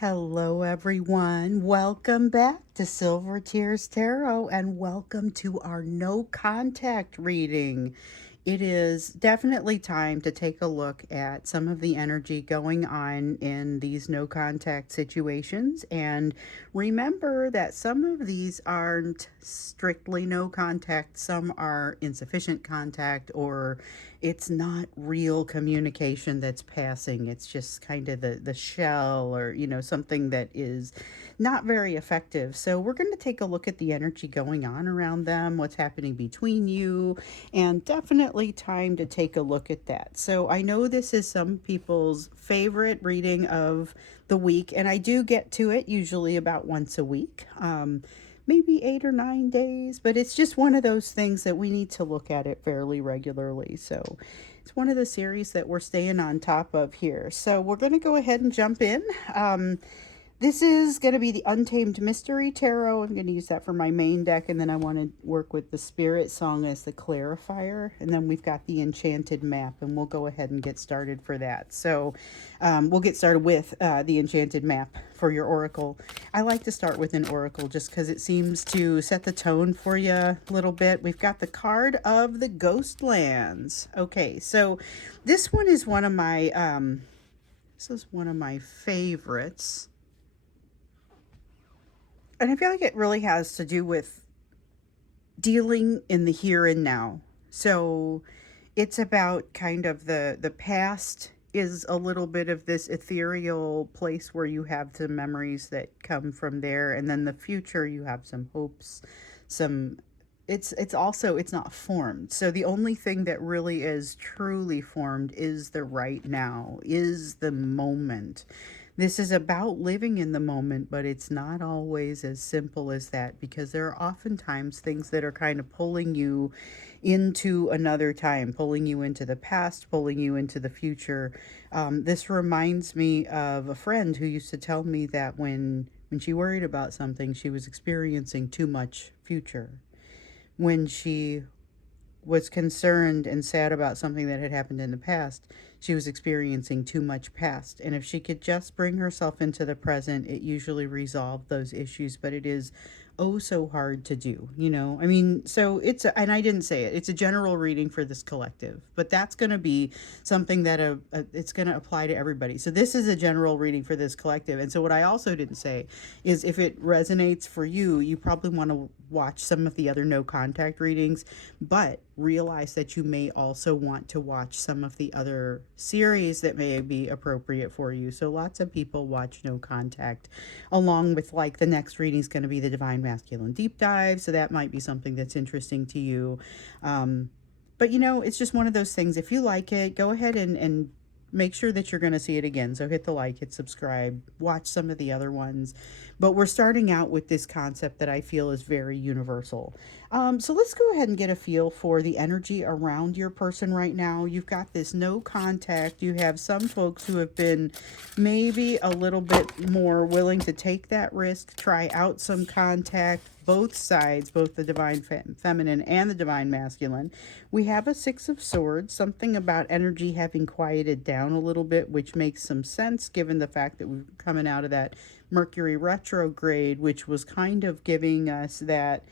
Hello, everyone. Welcome back to Silver Tears Tarot and welcome to our no contact reading. It is definitely time to take a look at some of the energy going on in these no contact situations. And remember that some of these aren't strictly no contact, some are insufficient contact, or it's not real communication that's passing. It's just kind of the shell or, something that is not very effective. So we're going to take a look at the energy going on around them, what's happening between you, and definitely time to take a look at that. So I know this is some people's favorite reading of the week, and I do get to it usually about once a week. Maybe 8 or 9 days, but it's just one of those things that we need to look at it fairly regularly. So it's one of the series that we're staying on top of here. So we're going to go ahead and jump in. This is going to be the Untamed Mystery Tarot. I'm going to use that for my main deck, and then I want to work with the Spirit Song as the clarifier. And then we've got the Enchanted Map, and we'll go ahead and get started for that. So we'll get started with the Enchanted Map for your Oracle. I like to start with an Oracle just because it seems to set the tone for you a little bit. We've got the card of the Ghostlands. Okay, so this one is one of my, favorites. And I feel like it really has to do with dealing in the here and now. So it's about kind of the past is a little bit of this ethereal place where you have some memories that come from there, and then the future you have some hopes, some it's also it's not formed. So the only thing that really is truly formed is the right now, is the moment. This is about living in the moment, but it's not always as simple as that, because there are oftentimes things that are kind of pulling you into another time, pulling you into the past, pulling you into the future. This reminds me of a friend who used to tell me that when she worried about something, she was experiencing too much future. When she was concerned and sad about something that had happened in the past, she was experiencing too much past. And if she could just bring herself into the present, it usually resolved those issues. But it is oh so hard to do, I mean, so and I didn't say it, it's a general reading for this collective, but that's going to be something that it's going to apply to everybody. So this is a general reading for this collective. And so what I also didn't say is, if it resonates for you, you probably want to watch some of the other no contact readings, but realize that you may also want to watch some of the other series that may be appropriate for you. So lots of people watch no contact along with, like, the next reading is going to be the Divine Masculine Deep Dive, so that might be something that's interesting to you. But it's just one of those things. If you like it, go ahead and make sure that you're going to see it again. So hit the like, hit subscribe, watch some of the other ones. But we're starting out with this concept that I feel is very universal. So let's go ahead and get a feel for the energy around your person right now. You've got this no contact. You have some folks who have been maybe a little bit more willing to take that risk, try out some contact. Both sides, both the Divine Feminine and the Divine Masculine. We have a Six of Swords, something about energy having quieted down a little bit, which makes some sense given the fact that we're coming out of that Mercury retrograde, which was kind of giving us that,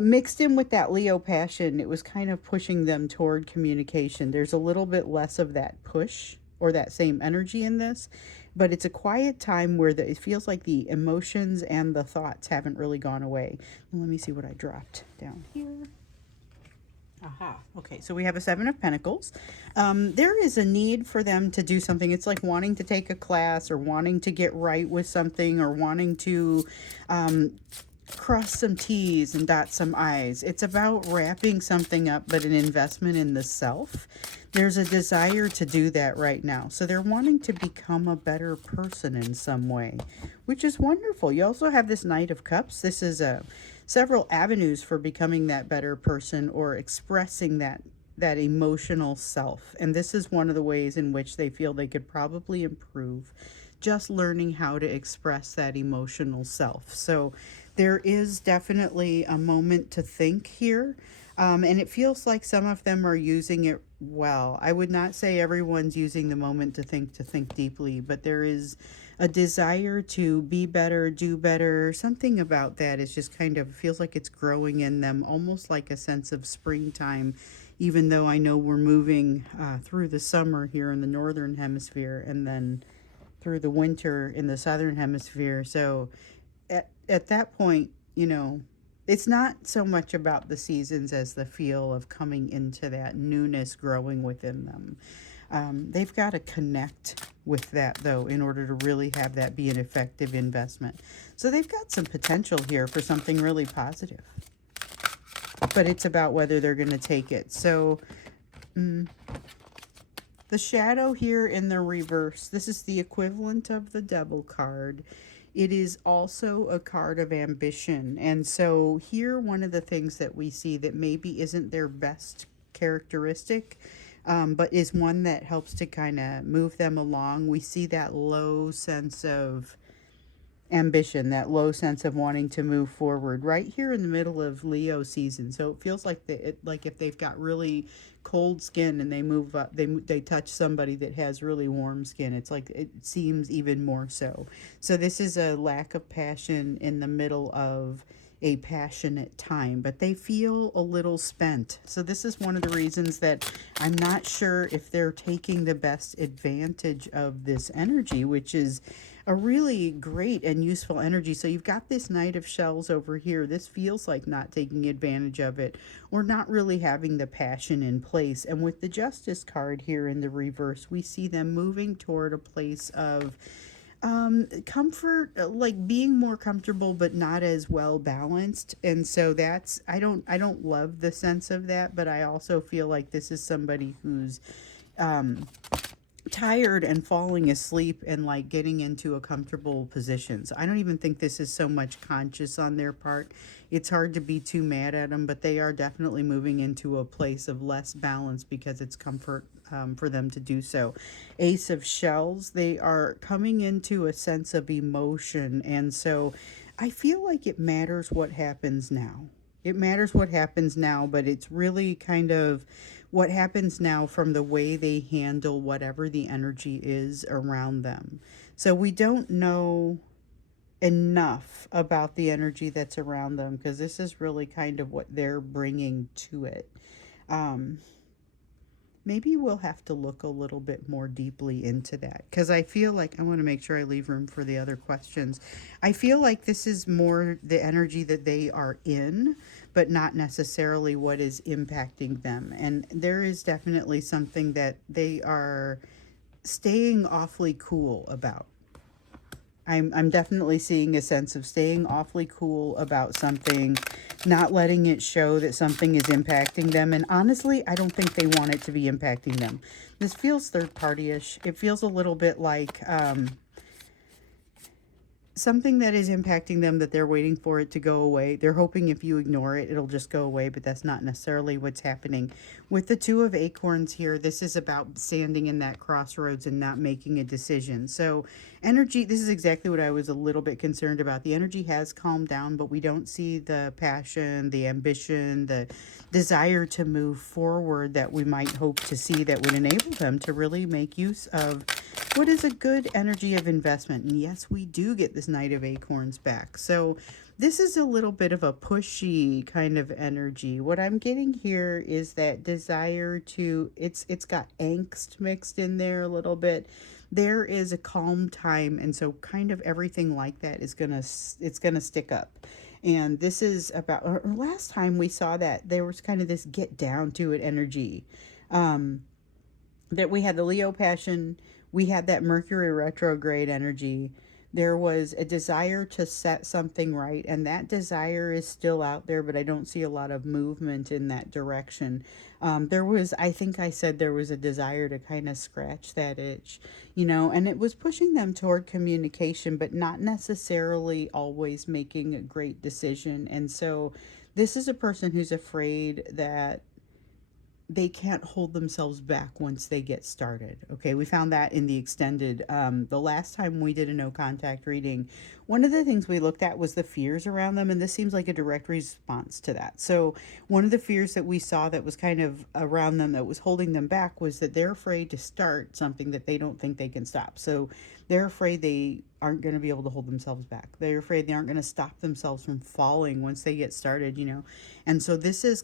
mixed in with that Leo passion, it was kind of pushing them toward communication. There's a little bit less of that push or that same energy in this, but it's a quiet time where it feels like the emotions and the thoughts haven't really gone away. Let me see what I dropped down here. Aha. Okay, so we have a Seven of Pentacles. There is a need for them to do something. It's like wanting to take a class, or wanting to get right with something, or wanting to cross some T's and dot some I's. It's about wrapping something up, but an investment in the self. There's a desire to do that right now. So they're wanting to become a better person in some way, which is wonderful. You also have this Knight of Cups. This is several avenues for becoming that better person, or expressing that emotional self. And this is one of the ways in which they feel they could probably improve, just learning how to express that emotional self. So there is definitely a moment to think here. And it feels like some of them are using it well. I would not say everyone's using the moment to think deeply, but there is a desire to be better, do better. Something about that is just kind of feels like it's growing in them, almost like a sense of springtime, even though I know we're moving through the summer here in the northern hemisphere and then through the winter in the southern hemisphere. So at that point, it's not so much about the seasons as the feel of coming into that newness growing within them. They've got to connect with that, though, in order to really have that be an effective investment. So they've got some potential here for something really positive. But it's about whether they're going to take it. So the shadow here in the reverse, this is the equivalent of the Devil card. It is also a card of ambition. And so here, one of the things that we see that maybe isn't their best characteristic, but is one that helps to kind of move them along. We see that low sense of ambition, that low sense of wanting to move forward right here in the middle of Leo season. So it feels like like if they've got really cold skin and they move up, they touch somebody that has really warm skin. It's like it seems even more so. So this is a lack of passion in the middle of a passionate time, but they feel a little spent. So this is one of the reasons that I'm not sure if they're taking the best advantage of this energy, which is a really great and useful energy. So you've got this Knight of Shells over here. This feels like not taking advantage of it or not really having the passion in place. And with the Justice card here in the reverse, we see them moving toward a place of comfort, like being more comfortable but not as well balanced. And so that's I don't love the sense of that, but I also feel like this is somebody who's tired and falling asleep and like getting into a comfortable position. So I don't even think this is so much conscious on their part. It's hard to be too mad at them, but they are definitely moving into a place of less balance because it's comfort for them to do so. Ace of Shells, they are coming into a sense of emotion. And so I feel like it matters what happens now. It matters what happens now, but it's really kind of what happens now from the way they handle whatever the energy is around them. So we don't know enough about the energy that's around them because this is really kind of what they're bringing to it. Um, Maybe we'll have to look a little bit more deeply into that because I feel like I want to make sure I leave room for the other questions. I feel like this is more the energy that they are in, but not necessarily what is impacting them. And there is definitely something that they are staying awfully cool about. I'm definitely seeing a sense of staying awfully cool about something, not letting it show that something is impacting them. And honestly, I don't think they want it to be impacting them. This feels third party-ish. It feels a little bit like something that is impacting them that they're waiting for it to go away. They're hoping if you ignore it, it'll just go away, but that's not necessarily what's happening. With the Two of Acorns here, this is about standing in that crossroads and not making a decision. So energy, this is exactly what I was a little bit concerned about. The energy has calmed down, but we don't see the passion, the ambition, the desire to move forward that we might hope to see that would enable them to really make use of what is a good energy of investment. And yes, we do get this Knight of Acorns back. So this is a little bit of a pushy kind of energy. What I'm getting here is that desire to, it's got angst mixed in there a little bit. There is a calm time, and so kind of everything like that is it's gonna stick up. And this is about, or last time we saw that there was kind of this get down to it energy. That we had the Leo passion, we had that Mercury retrograde energy. There was a desire to set something right, and that desire is still out there, but I don't see a lot of movement in that direction. There was, I think I said there was a desire to kind of scratch that itch, and it was pushing them toward communication, but not necessarily always making a great decision. And so this is a person who's afraid that they can't hold themselves back once they get started. Okay, we found that in the extended. The last time we did a no contact reading, one of the things we looked at was the fears around them, and this seems like a direct response to that. So, one of the fears that we saw that was kind of around them that was holding them back was that they're afraid to start something that they don't think they can stop. So, they're afraid they aren't going to be able to hold themselves back. They're afraid they aren't going to stop themselves from falling once they get started, you know. And so, this is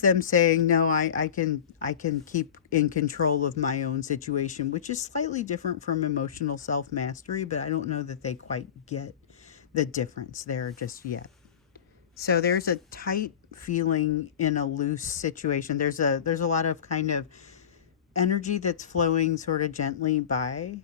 them saying no, I can keep in control of my own situation, which is slightly different from emotional self-mastery, but I don't know that they quite get the difference there just yet. So there's a tight feeling in a loose situation. There's a lot of kind of energy that's flowing sort of gently by.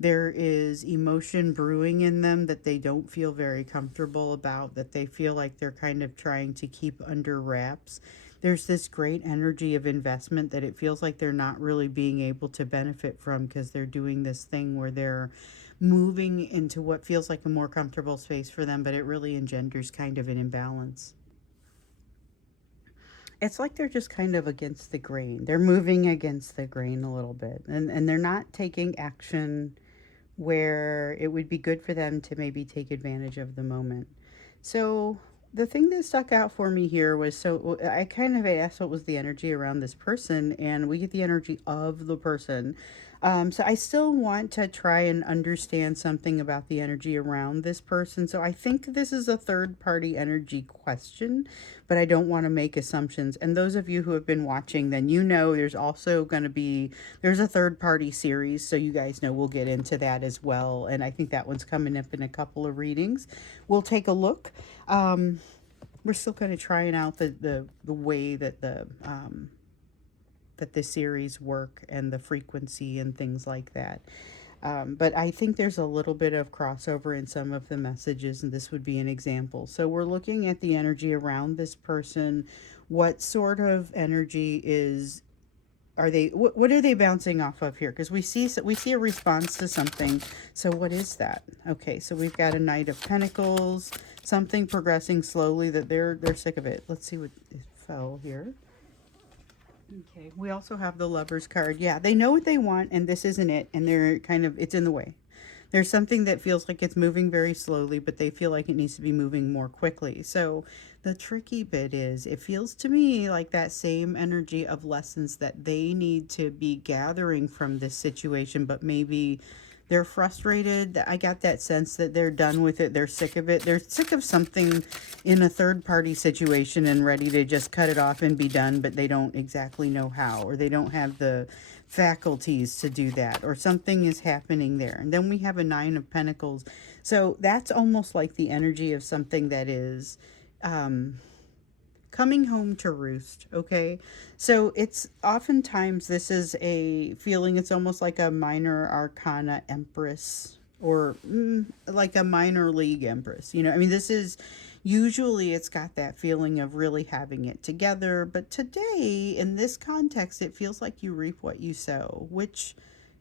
There is emotion brewing in them that they don't feel very comfortable about, that they feel like they're kind of trying to keep under wraps. There's this great energy of investment that it feels like they're not really being able to benefit from because they're doing this thing where they're moving into what feels like a more comfortable space for them, but it really engenders kind of an imbalance. It's like they're just kind of against the grain. They're moving against the grain a little bit, and they're not taking action where it would be good for them to maybe take advantage of the moment. So the thing that stuck out for me here was, so I kind of asked what was the energy around this person, and we get the energy of the person. So I still want to try and understand something about the energy around this person. So I think this is a third party energy question, but I don't want to make assumptions. And those of you who have been watching, then you know there's also going to be, there's a third party series, so you guys know we'll get into that as well. And I think that one's coming up in a couple of readings. We'll take a look. We're still kind of trying out the way that the series work and the frequency and things like that. But I think there's a little bit of crossover in some of the messages, and this would be an example. So we're looking at the energy around this person. What sort of energy is are they? What are they bouncing off of here? Because we see a response to something. So what is that? Okay, so we've got a Knight of Pentacles, something progressing slowly that they're sick of it. Let's see what fell here. Okay, we also have the Lovers card. Yeah, they know what they want, and this isn't it, and they're kind of, it's in the way. There's something that feels like it's moving very slowly, but they feel like it needs to be moving more quickly. So the tricky bit is, it feels to me like that same energy of lessons that they need to be gathering from this situation, but maybe they're frustrated. I got that sense that they're done with it. They're sick of it. They're sick of something in a third party situation and ready to just cut it off and be done, but they don't exactly know how, or they don't have the faculties to do that, or something is happening there. And then we have a Nine of Pentacles. So that's almost like the energy of something that is coming home to roost. Okay, so it's oftentimes, this is a feeling, it's almost like a minor arcana empress, or like a minor league empress, you know. I mean, this is usually, it's got that feeling of really having it together, but today in this context it feels like you reap what you sow, which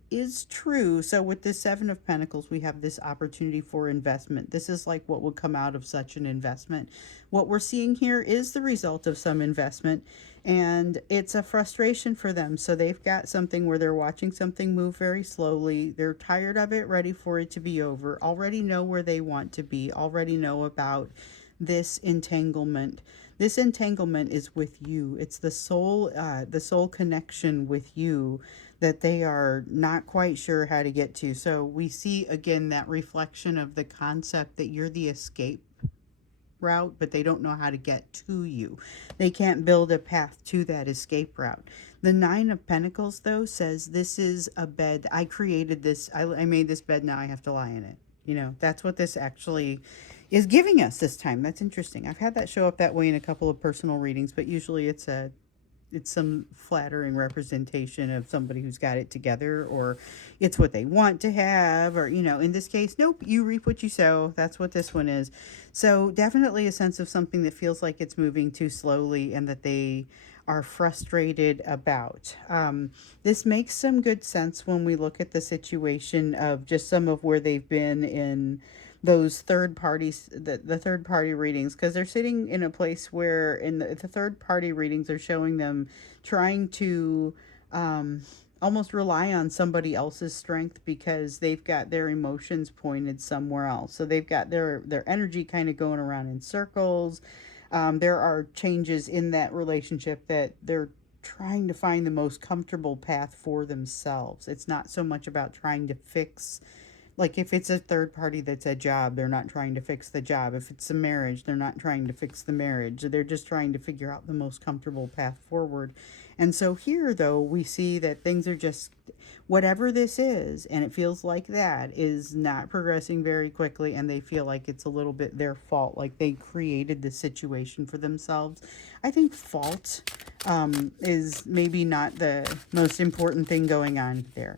is true. So with this Seven of Pentacles, we have this opportunity for investment. This is like what would come out of such an investment. What we're seeing here is the result of some investment, and it's a frustration for them. So they've got something where they're watching something move very slowly. They're tired of it, ready for it to be over, already know where they want to be, already know about this entanglement. This entanglement is with you. It's the soul connection with you that they are not quite sure how to get to. So we see again that reflection of the concept that you're the escape route, but they don't know how to get to you. They can't build a path to that escape route. The Nine of Pentacles, though, says this is a bed. I created this. I made this bed. Now I have to lie in it. You know, that's what this actually is giving us this time. That's interesting. I've had that show up that way in a couple of personal readings, but usually it's some flattering representation of somebody who's got it together, or it's what they want to have, or, you know, in this case, nope, you reap what you sow. That's what this one is. So definitely a sense of something that feels like it's moving too slowly and that they are frustrated about. This makes some good sense when we look at the situation of just some of where they've been in those third parties, the third party readings, because they're sitting in a place where in the third party readings are showing them trying to um, almost rely on somebody else's strength because they've got their emotions pointed somewhere else. So they've got their energy kind of going around in circles. There are changes in that relationship that they're trying to find the most comfortable path for themselves. It's not so much about trying to fix, like if it's a third party that's a job, they're not trying to fix the job. If it's a marriage, they're not trying to fix the marriage. They're just trying to figure out the most comfortable path forward. And so here, though, we see that things are just whatever this is, and it feels like that is not progressing very quickly, and they feel like it's a little bit their fault, like they created the situation for themselves. I think fault is maybe not the most important thing going on there.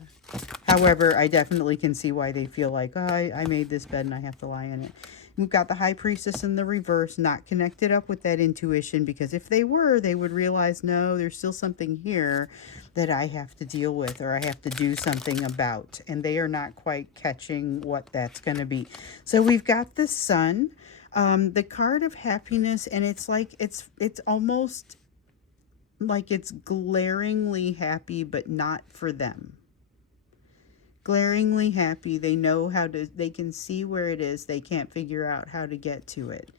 However, I definitely can see why they feel like, oh, I made this bed and I have to lie in it. We've got the High Priestess in the reverse, not connected up with that intuition, because if they were, they would realize, no, there's still something here that I have to deal with or I have to do something about. And they are not quite catching what that's going to be. So we've got the Sun, the card of happiness, and it's like, it's almost like it's glaringly happy, but not for them. Glaringly happy. They know how to, they can see where it is. They can't figure out how to get to it.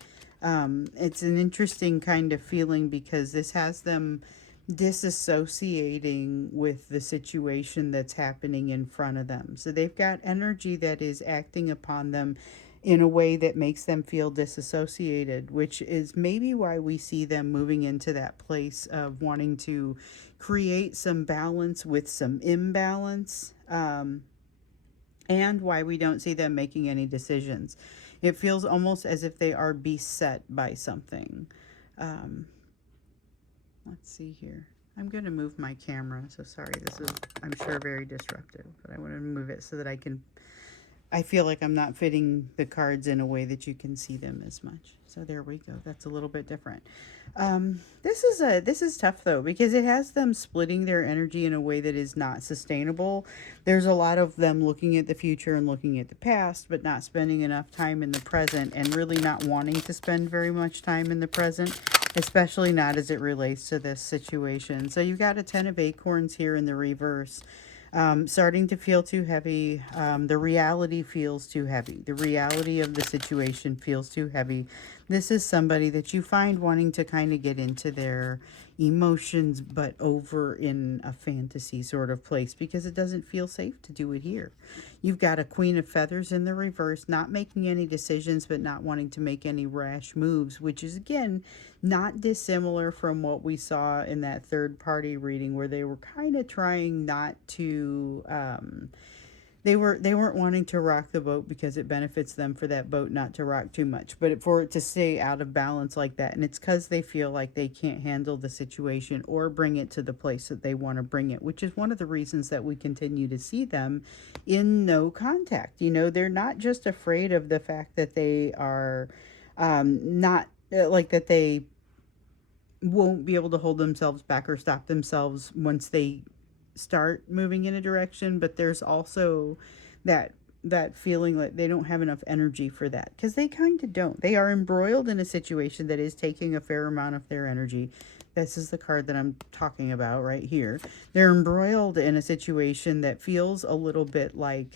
It's an interesting kind of feeling because this has them disassociating with the situation that's happening in front of them. So they've got energy that is acting upon them in a way that makes them feel disassociated, which is maybe why we see them moving into that place of wanting to create some balance with some imbalance. And why we don't see them making any decisions. It feels almost as if they are beset by something. Um, let's see here. I'm going to move my camera. So sorry, this is, I'm sure, very disruptive, but I want to move it so that I feel like I'm not fitting the cards in a way that you can see them as much. So there we go. That's a little bit different. This is tough though, because it has them splitting their energy in a way that is not sustainable. There's a lot of them looking at the future and looking at the past, but not spending enough time in the present, and really not wanting to spend very much time in the present, especially not as it relates to this situation. So you've got a 10 of acorns here in the reverse. Starting to feel too heavy. The reality feels too heavy. The reality of the situation feels too heavy. This is somebody that you find wanting to kind of get into their emotions, but over in a fantasy sort of place, because it doesn't feel safe to do it here. You've got a Queen of Feathers in the reverse, not making any decisions, but not wanting to make any rash moves, which is, again, not dissimilar from what we saw in that third party reading, where they were kind of trying not to, they weren't wanting to rock the boat because it benefits them for that boat not to rock too much, but for it to stay out of balance like that. And it's because they feel like they can't handle the situation or bring it to the place that they want to bring it, which is one of the reasons that we continue to see them in no contact. You know, they're not just afraid of the fact that they are not like that they won't be able to hold themselves back or stop themselves once they start moving in a direction, but there's also that feeling like they don't have enough energy for that, because they kind of don't. They are embroiled in a situation that is taking a fair amount of their energy. This is the card that I'm talking about right here. They're embroiled in a situation that feels a little bit like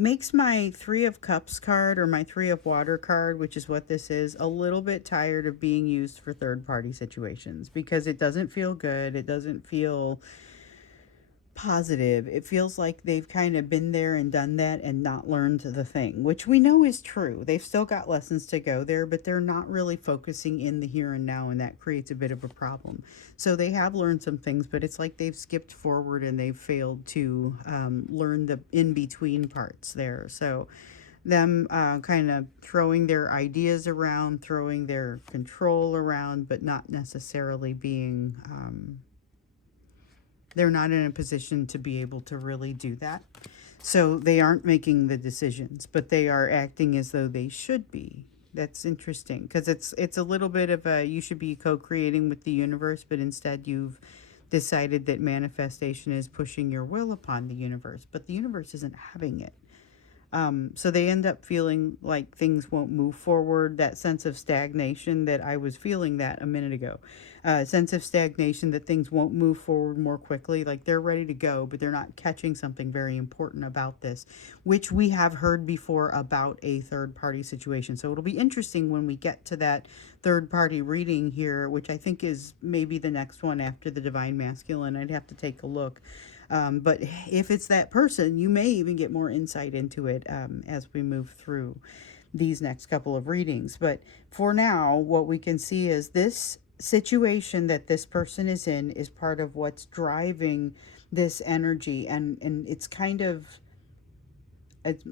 makes my Three of Cups card, or my Three of Water card, which is what this is, a little bit tired of being used for third party situations, because it doesn't feel good. It doesn't feel positive. It feels like they've kind of been there and done that and not learned the thing, which we know is true. They've still got lessons to go there, but they're not really focusing in the here and now, and that creates a bit of a problem. So they have learned some things, but it's like they've skipped forward and they've failed to learn the in-between parts there. So them kind of throwing their ideas around, throwing their control around, but not necessarily being they're not in a position to be able to really do that. So they aren't making the decisions, but they are acting as though they should be. That's interesting, because it's a little bit of a, you should be co-creating with the universe, but instead you've decided that manifestation is pushing your will upon the universe, but the universe isn't having it. So they end up feeling like things won't move forward, that sense of stagnation that I was feeling that a minute ago. Sense of stagnation that things won't move forward more quickly. Like they're ready to go, but they're not catching something very important about this, which we have heard before about a third party situation. So it'll be interesting when we get to that third party reading here, which I think is maybe the next one after the Divine Masculine. I'd have to take a look. But if it's that person, you may even get more insight into it as we move through these next couple of readings. But for now, what we can see is this situation that this person is in is part of what's driving this energy. And it's kind of,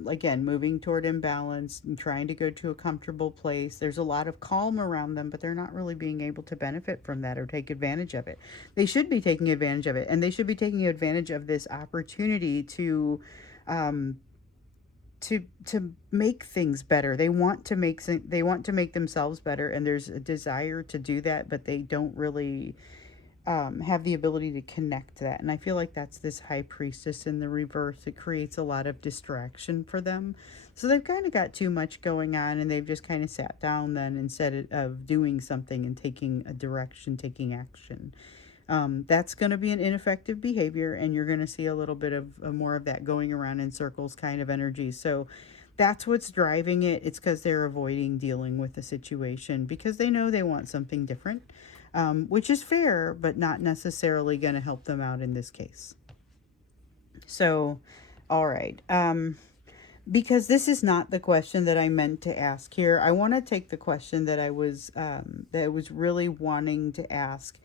again, moving toward imbalance and trying to go to a comfortable place. There's a lot of calm around them, but they're not really being able to benefit from that or take advantage of it. They should be taking advantage of it, and they should be taking advantage of this opportunity to um, make things better. They want to make themselves better, and there's a desire to do that, but they don't really have the ability to connect that. And I feel like that's this high priestess in the reverse. It creates a lot of distraction for them. So they've kind of got too much going on, and they've just kind of sat down then instead of doing something and taking a direction, taking action. That's going to be an ineffective behavior, and you're going to see a little bit of more of that going around in circles kind of energy. So that's what's driving it. It's because they're avoiding dealing with the situation because they know they want something different. Which is fair, but not necessarily going to help them out in this case. So, all right. Because this is not the question that I meant to ask here, I want to take the question that I was really wanting to ask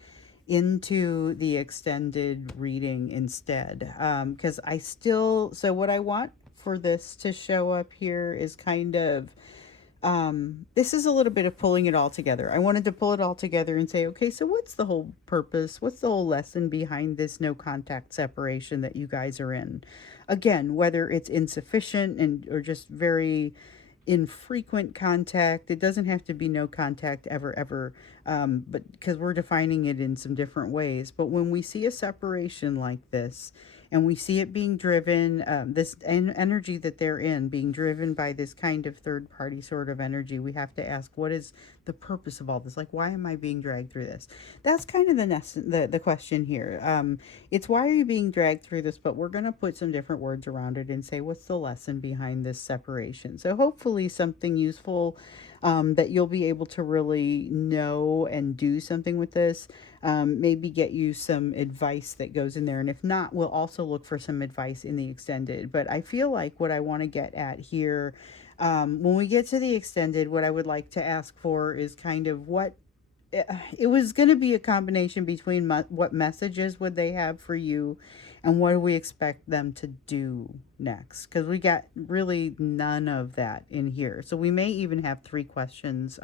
into the extended reading instead. Because so what I want for this to show up here is kind of this is a little bit of pulling it all together. I wanted to pull it all together and say, okay, so what's the whole purpose? What's the whole lesson behind this no contact separation that you guys are in? Again, whether it's insufficient or just very infrequent contact, it doesn't have to be no contact ever, but because we're defining it in some different ways. But when we see a separation like this, and we see it being driven, this energy that they're in being driven by this kind of third party sort of energy, we have to ask, what is the purpose of all this? Like, why am I being dragged through this? That's kind of the question here. It's why are you being dragged through this, but we're going to put some different words around it and say, what's the lesson behind this separation? So hopefully something useful that you'll be able to really know and do something with this. Maybe get you some advice that goes in there. And if not, we'll also look for some advice in the extended. But I feel like what I want to get at here, when we get to the extended, what I would like to ask for is kind of what it was going to be a combination between what messages would they have for you and what do we expect them to do next, because we got really none of that in here. So we may even have 3 questions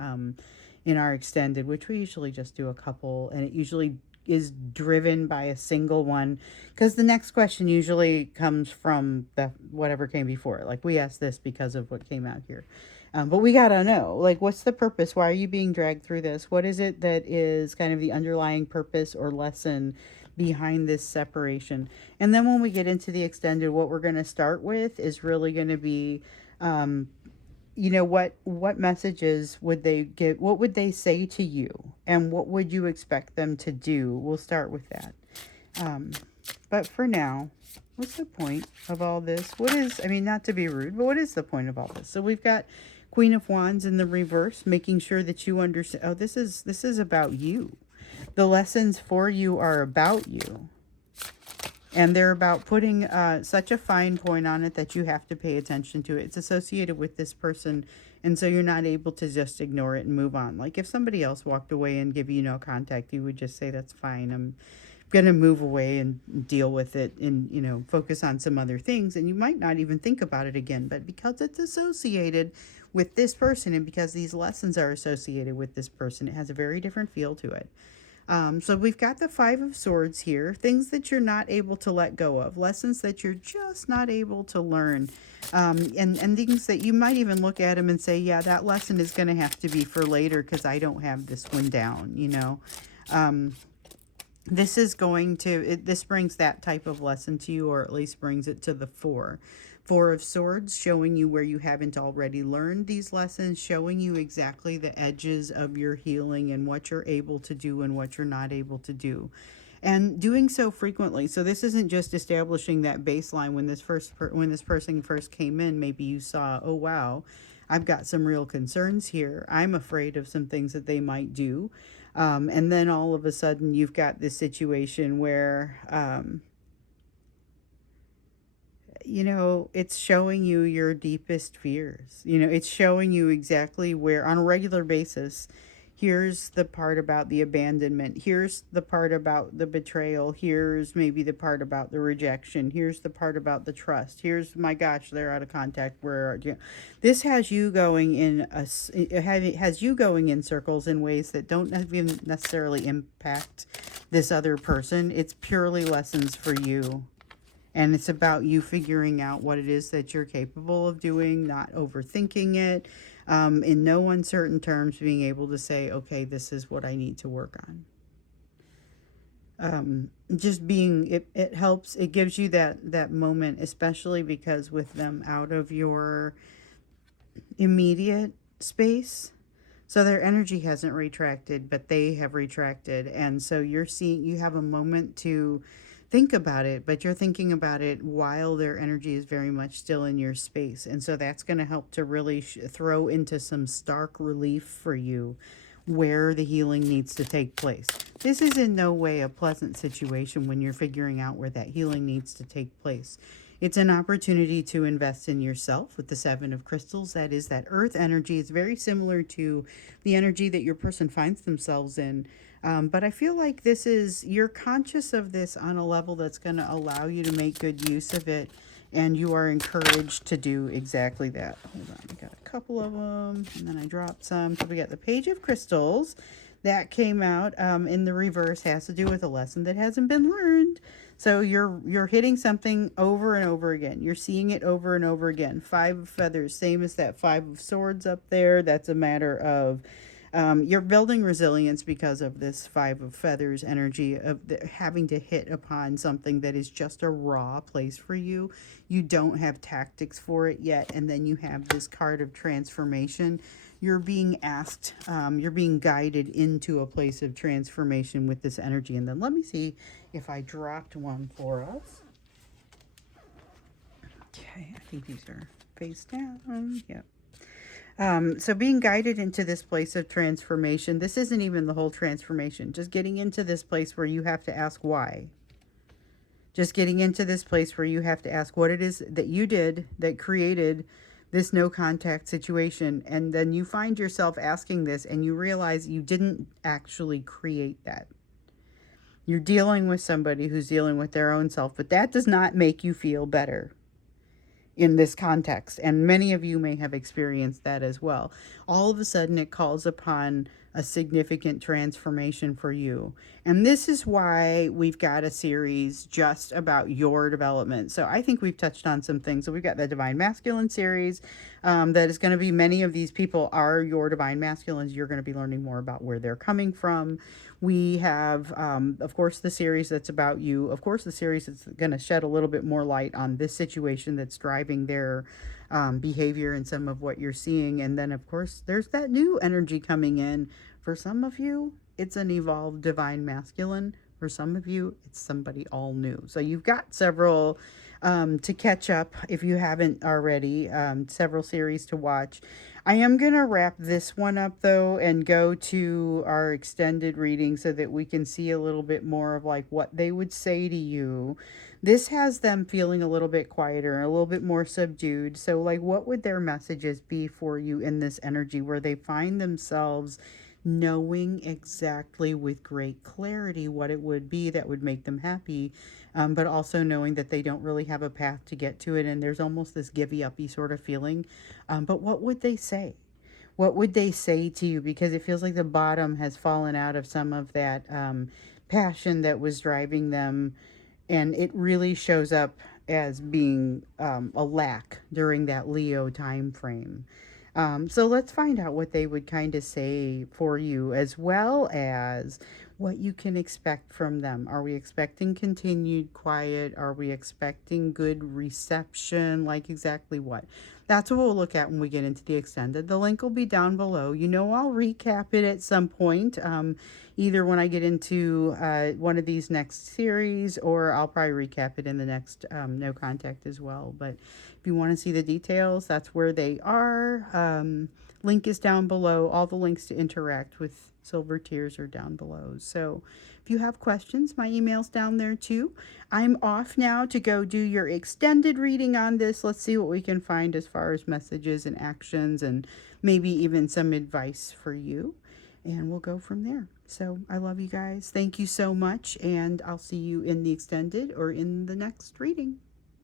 in our extended, which we usually just do a couple, and it usually is driven by a single one, because the next question usually comes from the whatever came before it. Like, we asked this because of what came out here. But we gotta know, like, what's the purpose? Why are you being dragged through this? What is it that is kind of the underlying purpose or lesson behind this separation? And then when we get into the extended, what we're going to start with is really going to be, what messages would they give? What would they say to you? And what would you expect them to do? We'll start with that. But for now, what's the point of all this? Not to be rude, but what is the point of all this? So we've got Queen of Wands in the reverse, making sure that you understand, oh, this is about you. The lessons for you are about you. And they're about putting such a fine point on it that you have to pay attention to it. It's associated with this person, and so you're not able to just ignore it and move on. Like, if somebody else walked away and gave you no contact, you would just say, that's fine. I'm going to move away and deal with it and, focus on some other things. And you might not even think about it again. But because it's associated with this person and because these lessons are associated with this person, it has a very different feel to it. So we've got the 5 of Swords here, things that you're not able to let go of, lessons that you're just not able to learn, and things that you might even look at them and say, yeah, that lesson is going to have to be for later because I don't have this one down, This is going to, this brings that type of lesson to you, or at least brings it to the fore. Four of Swords, showing you where you haven't already learned these lessons, showing you exactly the edges of your healing and what you're able to do and what you're not able to do. And doing so frequently. So this isn't just establishing that baseline when when this person first came in. Maybe you saw, oh wow, I've got some real concerns here. I'm afraid of some things that they might do. And then all of a sudden, you've got this situation where, it's showing you your deepest fears. It's showing you exactly where, on a regular basis, here's the part about the abandonment. Here's the part about the betrayal. Here's maybe the part about the rejection. Here's the part about the trust. Here's, my gosh, they're out of contact. This has you going it has you going in circles in ways that don't even necessarily impact this other person. It's purely lessons for you. And it's about you figuring out what it is that you're capable of doing, not overthinking it, in no uncertain terms, being able to say, okay, this is what I need to work on. Just being, it helps, it gives you that moment, especially because with them out of your immediate space. So their energy hasn't retracted, but they have retracted. And so you have a moment to think about it, but you're thinking about it while their energy is very much still in your space. And so that's going to help to really throw into some stark relief for you where the healing needs to take place. This is in no way a pleasant situation when you're figuring out where that healing needs to take place. It's an opportunity to invest in yourself with the Seven of Crystals. That is that earth energy. It's very similar to the energy that your person finds themselves in. But I feel like you're conscious of this on a level that's going to allow you to make good use of it. And you are encouraged to do exactly that. Hold on, I got a couple of them, and then I dropped some. So we got the Page of Crystals. That came out in the reverse, has to do with a lesson that hasn't been learned. So you're hitting something over and over again. You're seeing it over and over again. Five of Feathers, same as that Five of Swords up there. That's a matter of you're building resilience because of this Five of Feathers energy of having to hit upon something that is just a raw place for you. You don't have tactics for it yet. And then you have this card of transformation. You're being asked, you're being guided into a place of transformation with this energy. And then let me see if I dropped one for us. Okay, I think these are face down. Yep. So being guided into this place of transformation, this isn't even the whole transformation, just getting into this place where you have to ask why. Just getting into this place where you have to ask what it is that you did that created this no contact situation. And then you find yourself asking this and you realize you didn't actually create that. You're dealing with somebody who's dealing with their own self, but that does not make you feel better in this context. And many of you may have experienced that as well. All of a sudden it calls upon a significant transformation for you. And this is why we've got a series just about your development. So I think we've touched on some things. So we've got the Divine Masculine series that is going to be, many of these people are your Divine Masculines. You're going to be learning more about where they're coming from. We have, of course, the series that's about you. Of course, the series that's going to shed a little bit more light on this situation that's driving their behavior and some of what you're seeing. And then, of course, there's that new energy coming in. For some of you, it's an evolved Divine Masculine. For some of you, it's somebody all new. So you've got several to catch up if you haven't already, several series to watch. I am going to wrap this one up, though, and go to our extended reading so that we can see a little bit more of like what they would say to you. This has them feeling a little bit quieter, a little bit more subdued. So like, what would their messages be for you in this energy where they find themselves knowing exactly with great clarity what it would be that would make them happy, but also knowing that they don't really have a path to get to it, and there's almost this givey-uppy sort of feeling. But what would they say? What would they say to you? Because it feels like the bottom has fallen out of some of that passion that was driving them, and it really shows up as being a lack during that Leo time frame. So let's find out what they would kind of say for you, as well as what you can expect from them. Are we expecting continued quiet? Are we expecting good reception? Like exactly what? That's what we'll look at when we get into the extended. The link will be down below. You know, I'll recap it at some point, either when I get into one of these next series, or I'll probably recap it in the next No Contact as well. But if you want to see the details, that's where they are. Link is down below. All the links to interact with Silver Tears are down below. So if you have questions, my email's down there too. I'm off now to go do your extended reading on this. Let's see what we can find as far as messages and actions, and maybe even some advice for you. And we'll go from there. So I love you guys. Thank you so much. And I'll see you in the extended or in the next reading.